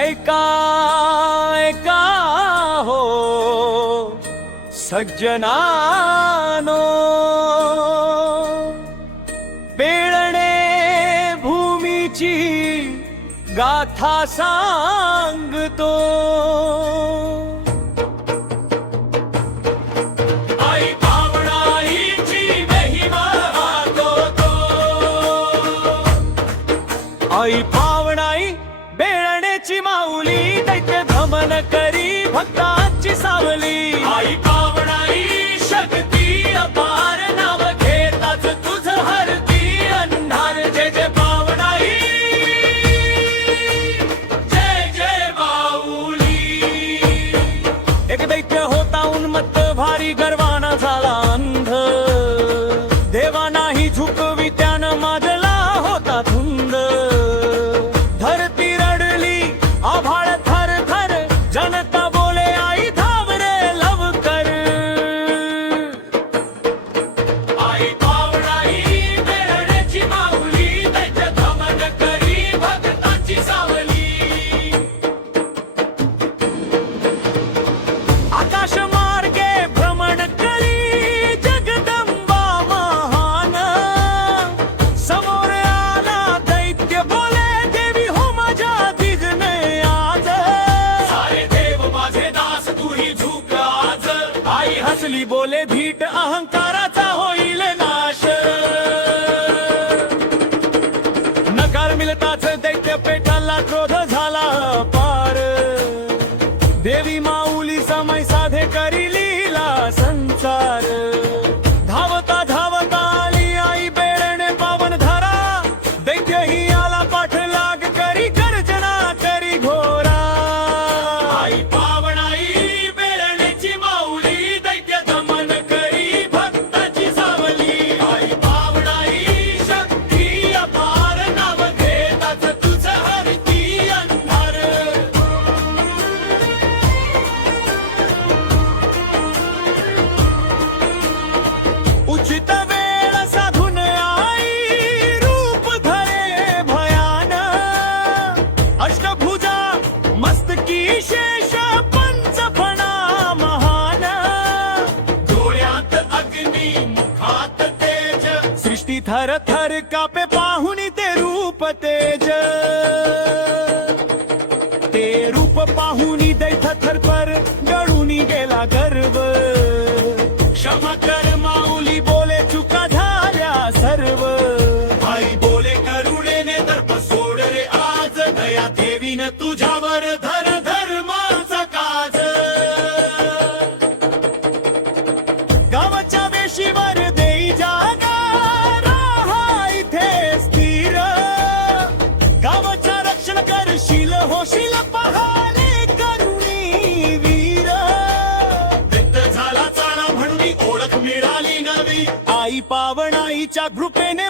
ऐका ऐका हो सज्जनानो, पेरणे भूमीची गाथा सांगतो। आई पावणाईची महिमा गातो, आई पावणाई बेळणेची माऊली, दैत्य धमन करी भक्तांची सावली। आई पावणाई शक्ती अपार, नाव घेताच तुझ हरती अंधार। जय जय पावणाई, जय जय माऊली। एक दैत्य होता उन्मत्त भारी, गर्वाना झाला अंध, देवा नाही झुकवी त्यानं माजला होता धुंद। धरती रडली आभाळ थर थर, जनता बोले आई धाव रे लवकर। आई पावणाई बेळणेची माऊली, दैत्य दमन करी भक्तांची सावली। आकाश मार्गे भ्रमण करी जगदंबा महान, समोर आला दैत्य बोले देवी हो माझ्या दिगने आज। सारे देव माझे दास तू ही झुक आज। आई हसली बोले धीट अहंकाराचा होईल नाश। नकार मिळताच दैत्य पेटाला क्रोध झाला पार, देवी माऊली समय साधे करी लीला संसार। धावता धावता आली आई बेळणे पावन धरा, दैत्य ही आला पाठलाग करी गर्जना करी घोरा। आई पावणाई बेळणेची माऊली, दैत्य दमन करी भक्ताची सावली। आई पावणाई शक्ती अपार, नाव घेताच तुझ हरती अंधार। उचित वेळ साधून आई रूप धरे भयान, अष्टभुजा मस्तकी शेष पंचफणा महान। डोळ्यात अग्नी मुखात तेज, सृष्टी थर थर कापे पाहुनी ते रूप तेज। ते रूप पाहुनी दैत्य थरथर गळूनी गेला गर्व। क्षमा कर माऊली बोले चुका झाल्या सर्व। आई बोले करुणेने दर्प सोड रे आज, दया देवीन तुझ्यावर धर धर्माचा काज। गावाच्या वेशीवर देई जागा, राहा इथे स्थिर। गावाच्या रक्षण करशील होशील पहारे करुणी वीर। दैत्य झाला चाला म्हणून ओळख मिळाली नवी, आई पावणाईच्या कृपेने